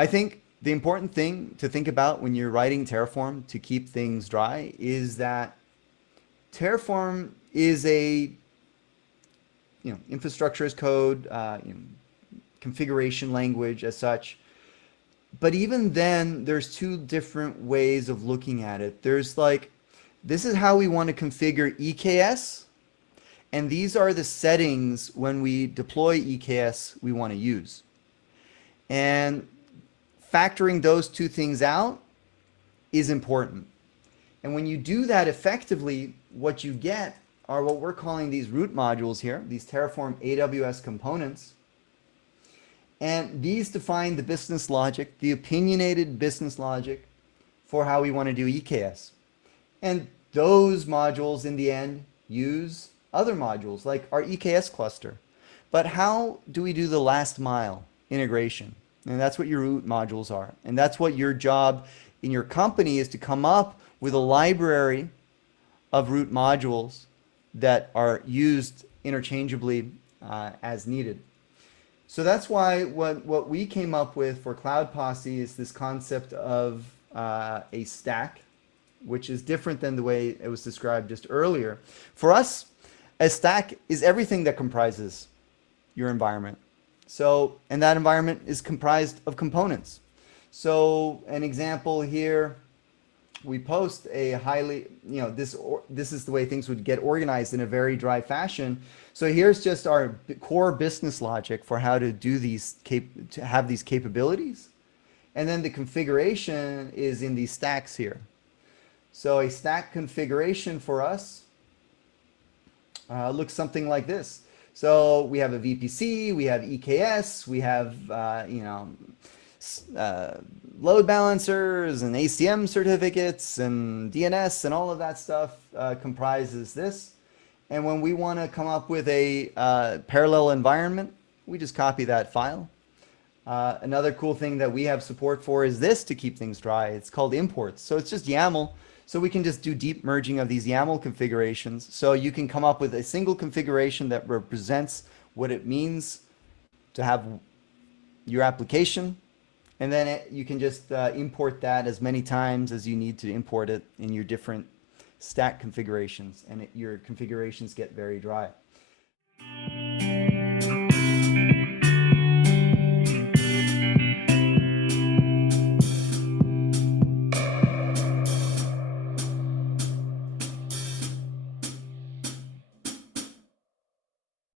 I think the important thing to think about when you're writing Terraform to keep things dry is that Terraform is a infrastructure as code, configuration language as such. But even then, there's two different ways of looking at it. There's like, this is how we want to configure EKS, and these are the settings when we deploy EKS we want to use. And factoring those two things out is important. And when you do that effectively, what you get are what we're calling these root modules here, these Terraform AWS components. And these define the business logic, the opinionated business logic for how we want to do EKS. And those modules in the end use other modules like our EKS cluster. But how do we do the last mile integration? And that's what your root modules are. And that's what your job in your company is, to come up with a library of root modules that are used interchangeably as needed. So that's why what we came up with for Cloud Posse is this concept of a stack, which is different than the way it was described just earlier. For us, a stack is everything that comprises your environment. So, and that environment is comprised of components. So an example here, we post a highly, this is the way things would get organized in a very dry fashion. So here's just our core business logic for how to do these, to have these capabilities. And then the configuration is in these stacks here. So a stack configuration for us looks something like this. So we have a VPC, we have EKS, we have, load balancers and ACM certificates and DNS and all of that stuff comprises this. And when we want to come up with a parallel environment, we just copy that file. Another cool thing that we have support for is this to keep things dry. It's called imports. So it's just YAML. So we can just do deep merging of these YAML configurations. So you can come up with a single configuration that represents what it means to have your application. And then you can just import that as many times as you need to import it in your different stack configurations. And your configurations get very dry.